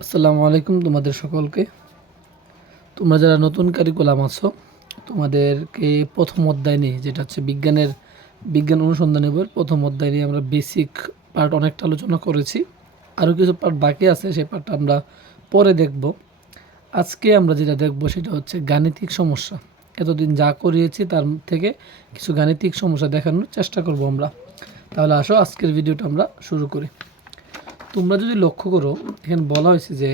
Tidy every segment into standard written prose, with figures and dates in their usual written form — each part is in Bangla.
আসসালামু আলাইকুম তোমাদের সকলকে। তোমরা যারা নতুন কারিকুলাম আছো তোমাদেরকে প্রথম অধ্যায় নিয়ে, যেটা হচ্ছে বিজ্ঞান অনুসন্ধানী বইয়ের প্রথম অধ্যায় নিয়ে আমরা বেসিক পার্ট অনেকটা আলোচনা করেছি। আরও কিছু পার্ট বাকি আছে, সেই পার্টটা আমরা পরে দেখব। আজকে আমরা যেটা দেখব সেটা হচ্ছে গাণিতিক সমস্যা। এতদিন যা করিয়েছি তার থেকে কিছু গাণিতিক সমস্যা দেখানোর চেষ্টা করব আমরা। তাহলে আসো আজকের ভিডিওটা আমরা শুরু করি। তোমরা যদি লক্ষ্য করো, এখানে বলা হয়েছে যে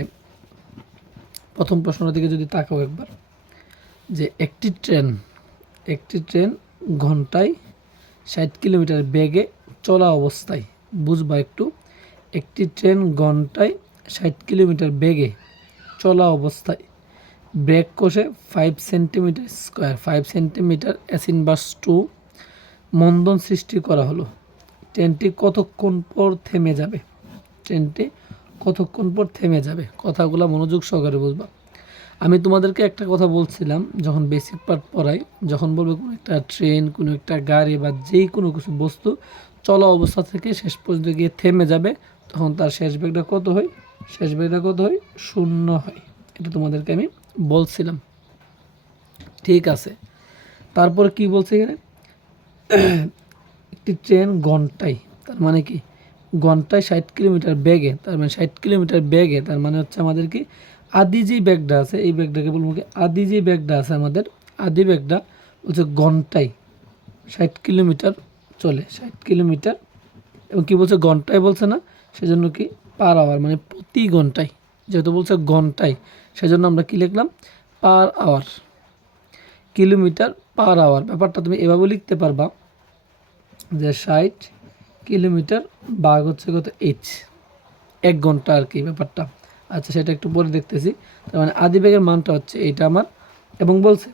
প্রথম প্রশ্নটার দিকে যদি তাকাও একবার, যে একটি ট্রেন ঘন্টায় 60 কিলোমিটার বেগে চলা অবস্থায়, বুঝবা একটু, একটি ট্রেন ঘন্টায় 60 কিলোমিটার বেগে চলা অবস্থায় ব্রেক কষে 5 centimetre square 5 centimetre S inverse 2 মন্দন সৃষ্টি করা হলো। ট্রেনটি কতক্ষণ পর থেমে যাবে? ট্রেনটি কতক্ষণ পর থেমে যাবে? কথাগুলো মনোযোগ সহকারে বুঝবা। আমি তোমাদেরকে একটা কথা বলছিলাম যখন বেসিক পার্ট পড়াই, যখন বলবে কোনো একটা ট্রেন, কোনো একটা গাড়ি বা যেই কোনো কিছু বস্তু চলা অবস্থা থেকে শেষ পর্যন্ত গিয়ে থেমে যাবে, তখন তার শেষ বেগটা কত হয়? শেষ বেগটা কত হয়? 0 হয়। এটা তোমাদেরকে আমি বলছিলাম। ঠিক আছে, তারপর কি বলছে এখানে? একটি ট্রেন ঘন্টায়, তার মানে কি ঘন্টায় 60 কিলোমিটার বেগে, তার মানে 60 কিলোমিটার বেগে, তার মানে হচ্ছে আমাদের কি আদি যে ব্যাগটা আছে, এই ব্যাগটাকে বলবো কি আদি যে ব্যাগটা আছে আমাদের, আদি ব্যাগটা হচ্ছে ঘন্টায় 60 কিলোমিটার চলে, 60 কিলোমিটার। এবং কি বলছে? ঘন্টায় বলছে না, সেজন্য কি পার আওয়ার, মানে প্রতি ঘন্টায়, যেহেতু বলছে ঘন্টায় সেজন্য আমরা কি লিখলাম? Per hour, kilometre per hour. ব্যাপারটা তুমি এভাবে লিখতে পারবা যে 60 কিলোমিটার ভাগ হচ্ছে কত? এইচ, 1 ঘন্টা আর কি ব্যাপারটা। আচ্ছা, সেটা একটু পরে দেখতেছি। তার মানে আদি বেগের মানটা হচ্ছে এইটা আমার। এবং বলছে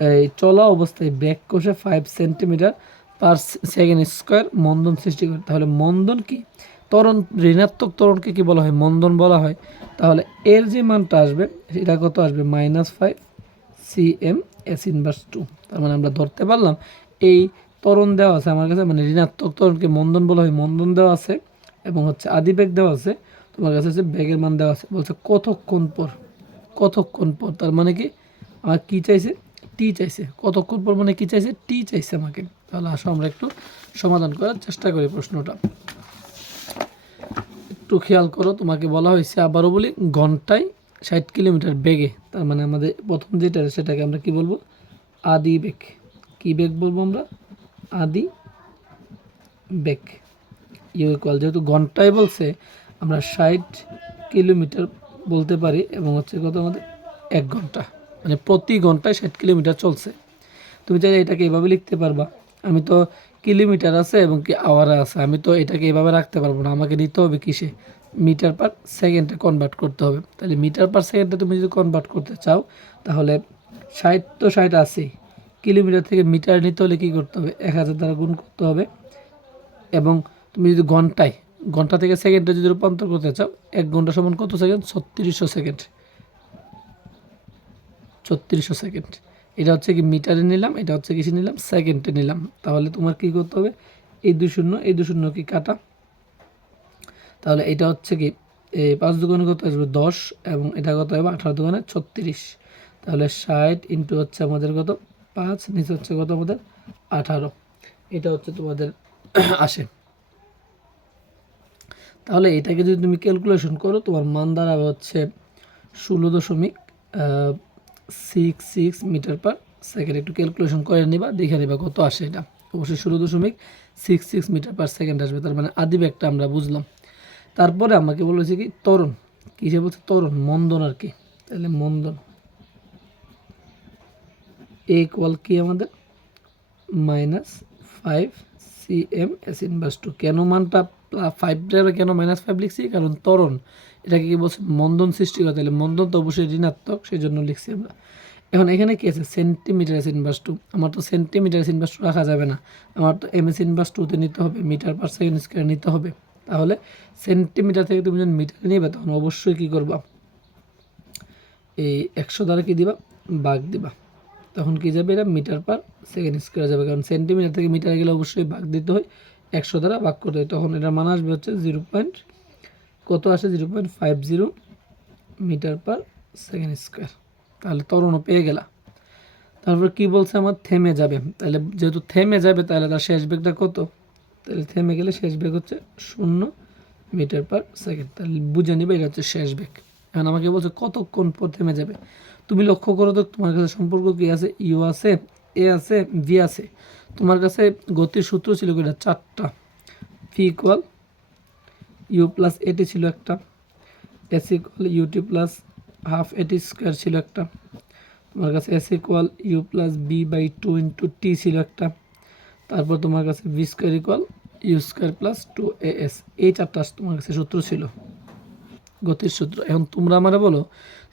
এই চলা অবস্থায় ব্রেক কষে 5 সেন্টিমিটার/সেকেন্ড স্কোয়ার মন্দন সৃষ্টি করে। তাহলে মন্দন কি? ত্বরণ, ঋণাত্মক ত্বরণকে কি বলা হয়? মন্দন বলা হয়। তাহলে এর যে মানটা আসবে সেটা কত আসবে? -5 cm এস ইনভার্স 2। তার মানে আমরা ধরতে পারলাম এই ত্বরণ দেওয়া আছে আমার কাছে, মানে ঋণাত্মক ত্বরণকে মন্দন বলা হয়, মন্দন দেওয়া আছে এবং হচ্ছে আদি বেগ দেওয়া আছে। তোমার কাছে হচ্ছে বেগের মান দেওয়া আছে। বলছে কতক্ষণ পর, কতক্ষণ পর, তার মানে কি আমার কী চাইছে? টি চাইছে। কতক্ষণ পর মানে কী চাইছে? টি চাইছে আমাকে। তাহলে আসো আমরা একটু সমাধান করার চেষ্টা করি প্রশ্নটা। একটু খেয়াল করো, তোমাকে বলা হয়েছে, আবারও বলি, ঘন্টায় 60 কিলোমিটার বেগে, তার মানে আমাদের প্রথম যেটা সেটাকে আমরা কি বলবো? আদি বেগ। কী বেগ বলবো আমরা? আদি বেগ। ইকুয়াল, যেহেতু ঘন্টায় বলছে আমরা 60 কিলোমিটার বলতে পারি, এবং হচ্ছে কত আমাদের? 1 ঘন্টা, মানে প্রতি ঘন্টায় 60 কিলোমিটার চলছে। তুমি চাইলে এটাকে এভাবে লিখতে পারবা। আমি তো কিলোমিটার আছে এবং কি আওয়ার আছে, আমি তো এটাকে এভাবে রাখতে পারবো না, আমাকে নিতে হবে কিসে? মিটার পার সেকেন্ডে কনভার্ট করতে হবে। তাহলে মিটার পার সেকেন্ডে তুমি যদি কনভার্ট করতে চাও, তাহলে 60 তো 60 আছেই, কিলোমিটার থেকে মিটার নিতে হলে কী করতে হবে? 1000 দ্বারা গুণ করতে হবে। এবং তুমি যদি ঘন্টা থেকে সেকেন্ডে যদি রূপান্তর করতে চাও, 1 ঘন্টা সমান কত সেকেন্ড? 3600 সেকেন্ড। 3600 সেকেন্ড। এটা হচ্ছে কি মিটারে নিলাম, এটা হচ্ছে কিসে নিলাম? সেকেন্ডে নিলাম। তাহলে তোমার কি করতে হবে? এই 2 শূন্য, এই 2 শূন্য কি কাটা? তাহলে এটা হচ্ছে কি, এই 5 দুগুণে কত আসবে? 10, এবং এটা কত হবে? 18 দুগুণে 36। তাহলে 60 ইন্টু হচ্ছে আমাদের কত? 5, নিচে হচ্ছে কত আমাদের? 18। এটা হচ্ছে তোমাদের আসে। তাহলে এটাকে যদি তুমি ক্যালকুলেশন করো, তোমার মান দাঁড়াবে হচ্ছে 16.66 মিটার পার সেকেন্ড। একটু ক্যালকুলেশন করে নিবা, দেখে নিবা কত আসে। এটা অবশ্যই 16.66 মিটার পার সেকেন্ড আসবে। তার মানে আদি বেগটা আমরা বুঝলাম। তারপরে আমাকে বলেছে কি ত্বরণ, কিসে বলছে? ত্বরণ, মন্দন আর কি। তাহলে মন্দন এ ইকুয়াল কি আমাদের? -5 cm এস ইনভার্স 2। কেন মানটা 5 কেন -5 লিখছি? কারণ ত্বরণ, এটাকে কি বলছে? মন্দন সৃষ্টি করে। তাহলে মন্দন তো অবশ্যই ঋণাত্মক, সেই জন্য লিখছি আমরা। এখন এখানে কি আছে? Centimetre S inverse 2। আমার তো সেন্টিমিটার এস ইনভার্স 2 রাখা যাবে না, আমার তো এম এস ইনভার্স 2তে নিতে হবে, মিটার পার সেকেন্ড স্কোয়ার নিতে হবে। তাহলে সেন্টিমিটার থেকে তুমি যখন মিটারে নিবে, তখন অবশ্যই কী করবা? এই 100 দ্বারা কী দিবা? ভাগ দিবা। তখন কী যাবে? এটা মিটার পার সেকেন্ড স্কোয়ার যাবে, কারণ সেন্টিমিটার থেকে মিটারে গেলে অবশ্যই ভাগ দিতে হয়, 100 দ্বারা ভাগ করতে হয়। তখন এটার মান আসবে হচ্ছে কত আসে? 0.50 মিটার পার সেকেন্ড স্কোয়ার। তাহলে ত্বরণও পেয়ে গেলা। তারপর কি বলছে আমার থেমে যাবে, তাহলে যেহেতু থেমে যাবে তাহলে তার শেষ বেগটা কত, তাহলে থেমে গেলে শেষ বেগ হচ্ছে 0 মিটার পার সেকেন্ড। তাহলে বুঝে নিবে এটা হচ্ছে শেষ বেগ। এখন আমাকে বলছে কতক্ষণ পর থেমে যাবে। তুমি লক্ষ্য করো তো তোমার কাছে সম্পর্ক কি আছে, ইউ আছে, এ আছে, ভি আছে। তোমার কাছে গতির সূত্র ছিল এটা 4টা, V equal you plus at ছিল একটা, s equal UT plus half at square ছিল একটা, তোমার কাছে s equal you plus b by 2 into t ছিল একটা, তারপর তোমার কাছে v square equal u square plus 2as। এই 4টা তোমার কাছে সূত্র ছিল, গতির সূত্র। এখন তোমরা আমারে বলো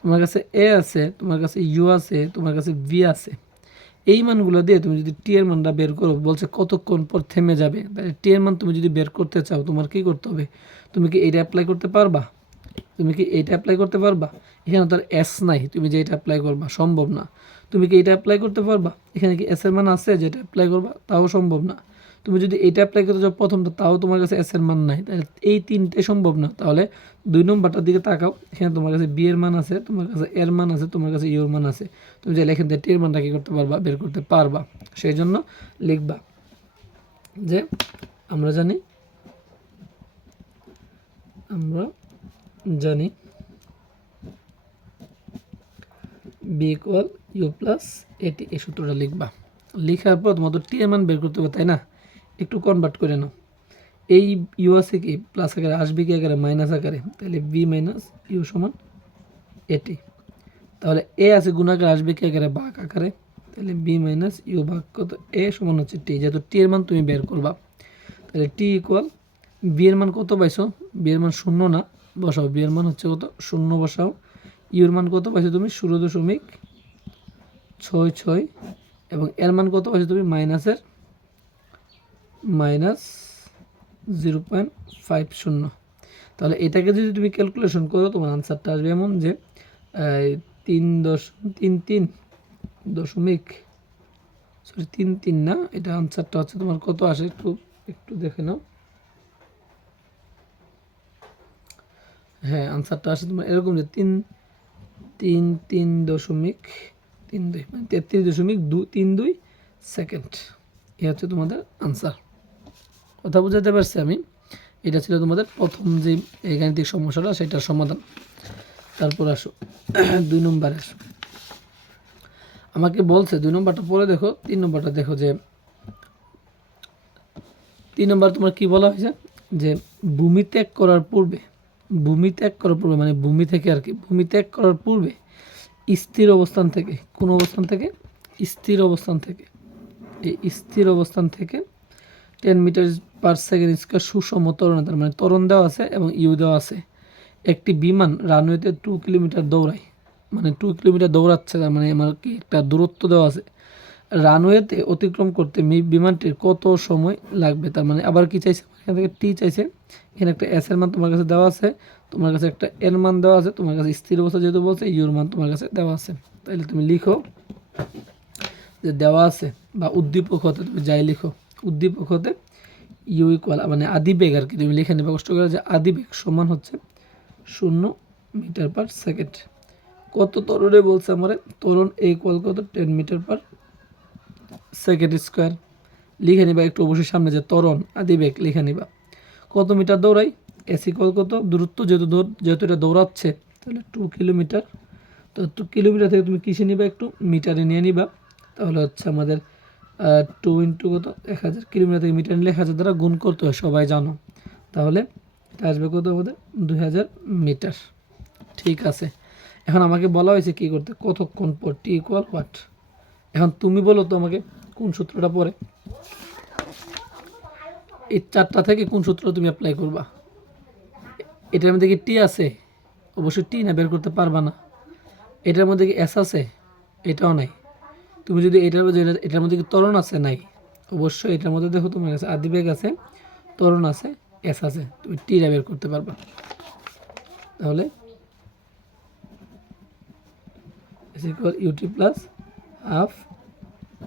তোমার কাছে এ আছে, তোমার কাছে ইউ আছে, তোমার কাছে ভি আছে, এই মানগুলো দিয়ে তুমি যদি টি এর মানটা বের করো, বলছে কতক্ষণ পর থেমে যাবে, তাহলে টি এর মান তুমি যদি বের করতে চাও তোমার কি করতে হবে, তুমি কি এইটা অ্যাপ্লাই করতে পারবা, তুমি কি এইটা অ্যাপ্লাই করতে পারবা, এখানে তার এস নাই, তুমি যে এটা অ্যাপ্লাই করবা সম্ভব না। তুমি কি এটা অ্যাপ্লাই করতে পারবা, এখানে কি এস এর মান আছে যেটা অ্যাপ্লাই করবা, তাও সম্ভব না। তুমি যদি এটা অ্যাপ্লাই করতে চাও প্রথমটা, তাও তোমার কাছে এস এর মান নাই, তাহলে এই তিনটে সম্ভব না। তাহলে 2 নম্বরটার দিকে তাকাও, এখানে তোমার কাছে বি এর মান আছে, তোমার কাছে এর মান আছে, তোমার কাছে ইউর মান আছে, তুমি চাইলে এখান থেকে টি এর মানটা কি করতে পারবা, বের করতে পারবা। সেই জন্য লিখবা যে আমরা জানি বি ইকুয়াল ইউ প্লাস এটি, এই সূত্রটা লিখবা। লিখার পর তোমাদের টি এর মান বের করতে হবে, তাই না, একটু কনভার্ট করে নাও। এই ইউ আছে কি প্লাস আকারে, আসবে কি আকারে, মাইনাস আকারে, তাহলে বি মাইনাস ইউ সমান এটি। তাহলে এ আছে গুণাকার, আসবে কি আকারে, ভাগ আকারে, তাহলে বি মাইনাস ইউ ভাগ কত, এ সমান হচ্ছে টি। যেহেতু টি এর মান তুমি বের করবা, তাহলে টি ইকুয়াল বি এর মান কত পাইছো, বি এর মান 0 না, বসাও, বি এর মান হচ্ছে কত 0 বসাও। ইউর মান কত পাইছো তুমি 0.66 এবং এর মান কত পাইছো তুমি মাইনাস 0.50। তাহলে এটাকে যদি তুমি ক্যালকুলেশন করো তোমার আনসারটা আসবে এমন যে 3.33 না, এটা আনসারটা হচ্ছে তোমার কত আসে, একটু দেখে নাও। হ্যাঁ, আনসারটা আসে তোমার এরকম যে 33.32 মানে 33.32 সেকেন্ড। এ হচ্ছে তোমাদের আনসার। কথা বুঝাতে পারছি আমি? এটা ছিল তোমাদের প্রথম যে এই গাণিতিক সমস্যাটা, সেটার সমাধান। তারপর আসো 2 নম্বরে আসো। আমাকে বলছে 2 নম্বরটা পরে দেখো, 3 নম্বরটা দেখো যে 3 নম্বর তোমার কি বলা হয়েছে যে ভূমি ত্যাগ করার পূর্বে মানে ভূমি থেকে আর কি, ভূমি ত্যাগ করার পূর্বে স্থির অবস্থান থেকে, কোন অবস্থান থেকে, স্থির অবস্থান থেকে, এই স্থির অবস্থান থেকে 10 মিটার পার সেকেন্ড স্কয়ার সুষম ত্বরণ, তার মানে ত্বরণ দেওয়া আছে এবং ইউ দেওয়া আছে। একটি বিমান রানওয়েতে 2 কিলোমিটার দৌড়ায়, মানে 2 কিলোমিটার দৌড়াচ্ছে, তার মানে আমার কি একটা দূরত্ব দেওয়া আছে। রানওয়েতে অতিক্রম করতে বিমানটির কত সময় লাগবে, তার মানে আবার কি চাইছে, এখান থেকে টি চাইছে, এখানে একটা এস এর মান তোমার কাছে দেওয়া আছে, তোমার কাছে একটা এর মান দেওয়া আছে, তোমার কাছে স্থির অবস্থা যেহেতু বলছে ইউর মান তোমার কাছে দেওয়া আছে। তাহলে তুমি লিখো যে দেওয়া আছে, বা উদ্দীপক হতে তুমি যাই লিখো, উদ্দীপক হতে ইউ ইকুয়াল মানে আদিবেগ আর কি, তুমি লিখে নেবে কষ্ট করে যে আদিবেগ সমান হচ্ছে 0 মিটার পার সেকেন্ড। কত ত্বরণে বলছে আমার, ত্বরণ এ ইকুয়াল কত 10 মিটার পার সেকেন্ড স্কোয়ার। লিখে নিবা একটু অবশ্যই সামনে যে ত্বরণ আদিবেগ লিখে নিবা। কত মিটার দৌড়াই, এস ইকুয়াল কত দূরত্ব, যেহেতু এটা দৌড়াচ্ছে তাহলে 2 কিলোমিটার। তো 2 কিলোমিটার থেকে তুমি কিসে নিবা, একটু মিটারে নিয়ে নিবা, তাহলে হচ্ছে আমাদের 2 ইন্টু কত 1000, কিলোমিটার থেকে মিটার নিলে 1000 দ্বারা গুণ করতে হয়, সবাই জানো। তাহলে এটা আসবে কত আমাদের 2000 মিটার। ঠিক আছে, এখন আমাকে বলা হয়েছে কি করতে, কতক্ষণ পর, টি ইকুয়াল হোয়াট। এখন তুমি বলো তো আমাকে কোন সূত্রটা পড়ে, এই 4টা থেকে কোন সূত্র তুমি অ্যাপ্লাই করবা। এটার মধ্যে কি টি আছে, অবশ্যই টি না, বের করতে পারবা না। এটার মধ্যে কি এস আছে, এটাও নাই। তুমি যদি এটার মধ্যে কি ত্বরণ আছে, নাই। অবশ্যই এটার মধ্যে দেখো তোমার কাছে আদিবেগ আছে, ত্বরণ আছে, এস আছে, তুমি টিটা বের করতে পারবা। তাহলে UT plus half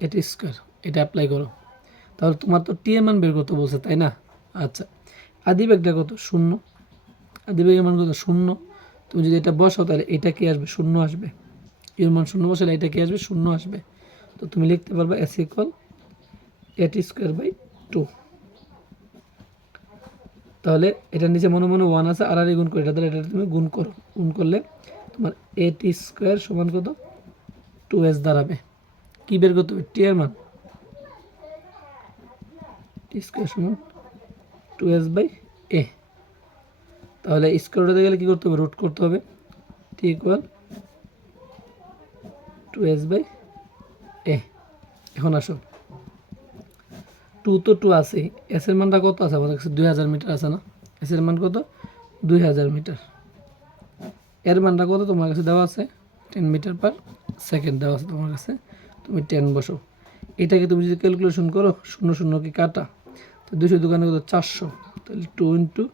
at square, এটা অ্যাপ্লাই করো। তাহলে তোমার তো টি এর মান বের করতে বলছে, তাই না? আচ্ছা, আদিবেগটা কত 0, আদিবেগের মান কত 0, তুমি যদি এটা বসাও তাহলে এটা কি আসবে? শূন্য আসবে। ইউর মান শূন্য বসালে এটা কি আসবে? শূন্য আসবে। তো তুমি লিখতে পারবা S equal A T square by 2। তাহলে এটার নিচে মনে মনে 1 আছে, আর গুণ করে এটা, তাহলে এটা তুমি গুণ করো। গুণ করলে তোমার এ টি স্কোয়ার সমান কত? 2s দাঁড়াবে। কি বের করতে হবে? টি এর মান। টি স্কোয়ার সমান 2s বাই এ। তাহলে স্কোয়ার উঠাতে গেলে কী করতে হবে? রুট করতে হবে। টি ইকুয়াল 2s বাই এ। এখন আসো, 2 তো 2 আছে, এস এর মানটা কত আছে আমাদের কাছে? 2000 মিটার আছে না? এস এর মান কত? 2000 মিটার। এর মানটা কত তোমার কাছে দেওয়া আছে? 10 মিটার পার সেকেন্ড দেওয়া আছে তোমার কাছে। তুমি 10 বসো। এটাকে তুমি যদি ক্যালকুলেশন করো, শূন্য শূন্য কি কাটা, তো 200 দোকানে কত? 400। তাহলে 2 ইন্টু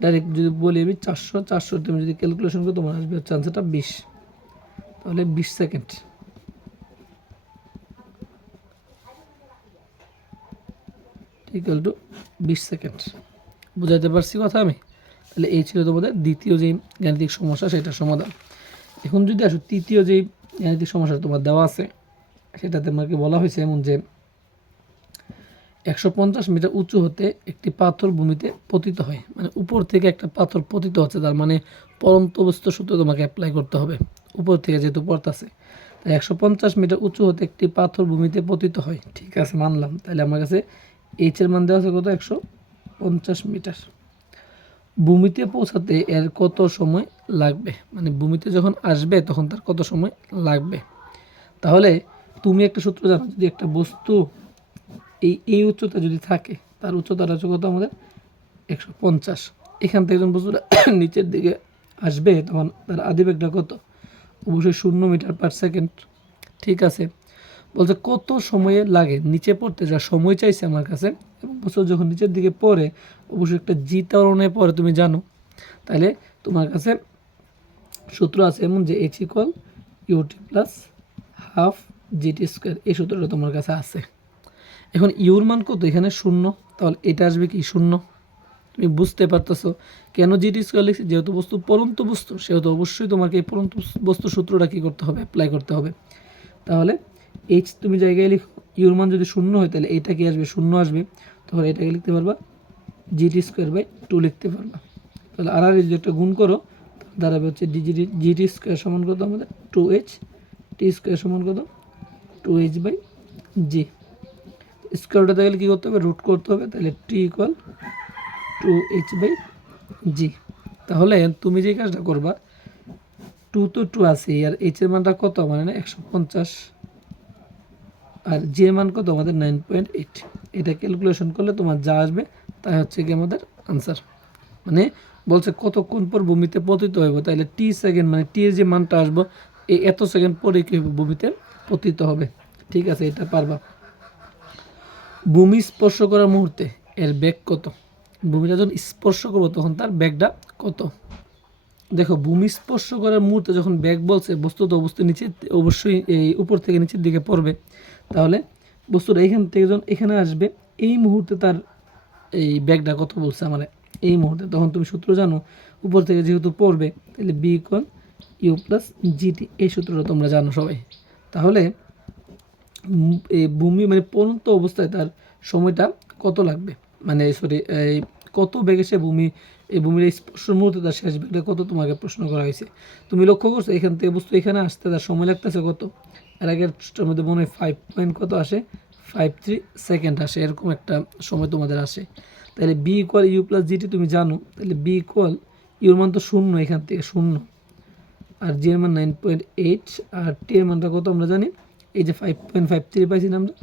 ডাইরেক্ট যদি বলি আমি 400, 400 তুমি যদি ক্যালকুলেশন করো তোমার আসবে হচ্ছে আনসারটা 20। তাহলে 20 সেকেন্ড। Equal to 20 second. বুঝাইতে পারছি কথা আমি? তাহলে এই ছিল তোমাদের দ্বিতীয় যে গাণিতিক সমস্যা, সেটার সমাধান। এখন যদি আসো তৃতীয় যে গাণিতিক সমস্যা তোমার দেওয়া আছে, সেটাতে আমাকে বলা হয়েছে এমন যে 150 মিটার উঁচু হতে একটি পাথর ভূমিতে পতিত হয়। মানে উপর থেকে একটা পাথর পতিত হচ্ছে, তার মানে পরন্ত বস্তু সূত্র তোমাকে অ্যাপ্লাই করতে হবে। উপর থেকে যেহেতু পড়তেছে, তাই 150 মিটার উঁচু হতে একটি পাথর ভূমিতে পতিত হয়। ঠিক আছে, মানলাম। তাহলে আমার কাছে এইচ এর মান দেওয়া আছে কত? 150 মিটার। ভূমিতে পৌঁছাতে এর কত সময় লাগবে? মানে ভূমিতে যখন আসবে তখন তার কত সময় লাগবে? তাহলে তুমি একটা সূত্র জানো, যদি একটা বস্তু এই উচ্চতা যদি থাকে, তার উচ্চতাটা হচ্ছে কত আমাদের? 150। এখান থেকে যখন বস্তুটা নিচের দিকে আসবে তখন তার আদিবেগটা কত? অবশ্যই 0 মিটার পার সেকেন্ড। ঠিক আছে, বলছে কত সময়ে লাগে নিচে পড়তে, যা সময় চাইছে আমার কাছে, এবং বস্তু যখন নিচের দিকে পড়ে অবশ্যই একটা জি ত্বরণে পড়ে, তুমি জানো। তাহলে তোমার কাছে সূত্র আছে এমন যে H equal UT plus half GT square. এই সূত্রটা তোমার কাছে আছে। এখন ইউর মান কত? এখানে 0, তাহলে এটা আসবে কি? 0। তুমি বুঝতে পারতেছো কেন জিটি স্কোয়ার লিখছি? যেহেতু বস্তু পরন্ত বস্তু, সেহেতু অবশ্যই তোমাকে এই পরন্ত বস্তু সূত্রটা কী করতে হবে? অ্যাপ্লাই করতে হবে। তাহলে এইচ তুমি জায়গায় লিখো, ইউর মান যদি 0 হয় তাহলে এটা কি আসবে? 0 আসবে। তখন এটাকে লিখতে পারবা জিটি স্কোয়ার বাই 2 লিখতে পারবা। তাহলে আর যদি একটা গুণ করো দাঁড়াবে হচ্ছে জিটি স্কোয়ার সমান কত আমাদের? 2h। টি স্কোয়ার সমান কত? 2h by G. স্কোয়ার উঠাতে গেলে কী করতে হবে? রুট করতে হবে। তাহলে টি ইকুয়াল 2h বাই জি। তাহলে তুমি যে কাজটা করবা, 2 তো 2 আছে, আর এইচ এর মানটা কত? মানে 150, আর জি এর মান কত আমাদের? 9.8। এটা ক্যালকুলেশন করলে তোমার যা আসবে তাই হচ্ছে কি আমাদের আনসার। মানে বলছে কতক্ষণ পর ভূমিতে পতিত হইব, তাহলে টি সেকেন্ড, মানে টি এর যে মানটা আসবো এই এত সেকেন্ড পরে কী হবে? ভূমিতে পতিত হবে। ঠিক আছে, এটা পারবা। ভূমি স্পর্শ করার মুহূর্তে এর বেগ কত? ভূমিটা যখন স্পর্শ করবো তখন তার বেগটা কত? দেখো, ভূমি স্পর্শ করার মুহূর্তে যখন বেগ বলছে, বস্তু তো অবশ্যই নিচে, অবশ্যই এই উপর থেকে নিচের দিকে পড়বে। তাহলে বস্তুটা এখান থেকে যখন এখানে আসবে, এই মুহূর্তে তার এই বেগটা কত বলছে আমার এই মুহূর্তে, তখন তুমি সূত্র জানো, উপর থেকে যেহেতু পড়বে তাহলে V equal you plus GT. এই সূত্রটা তোমরা জানো সবাই। তাহলে এই ভূমি মানে পড়ন্ত অবস্থায় তার সময়টা কত লাগবে, মানে সরি এই কত বেগে সে এই ভূমির স্পর্শ মুহূর্তে তার শেষ বেগটা কত, তোমাকে প্রশ্ন করা হয়েছে। তুমি লক্ষ্য করছো এখান থেকে বস্তু এখানে আসতে তার সময় লাগতেছে কত? এর আগের মধ্যে মনে হয় 5 পয়েন্ট কত আসে? 53 সেকেন্ড আসে, এরকম একটা সময় তোমাদের আসে। তাহলে V equal you plus GT তুমি জানো। তাহলে বি ইকুয়াল ইউর মান তো 0, এখান থেকে 0, আর জি এর মান 9.8, আর টি এর মানটা কত আমরা জানি, এই যে 5.53 পাইছি না আমরা,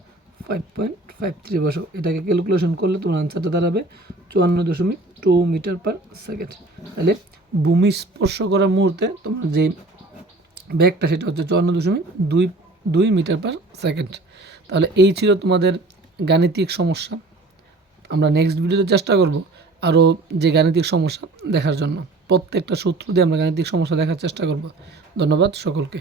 5.53 বসো। এটাকে ক্যালকুলেশন করলে তোমার আনসারটা দাঁড়াবে 54.2 মিটার পার সেকেন্ড। তাহলে ভূমি স্পর্শ করার মুহূর্তে তোমার যে বেগটা সেটা হচ্ছে 54.2 মিটার পার সেকেন্ড। তাহলে এই ছিল তোমাদের গাণিতিক সমস্যা। আমরা নেক্সট ভিডিওতে চেষ্টা করব আরও যে গাণিতিক সমস্যা দেখার জন্য। প্রত্যেকটা সূত্র দিয়ে আমরা গাণিতিক সমস্যা দেখার চেষ্টা করব। ধন্যবাদ সকলকে।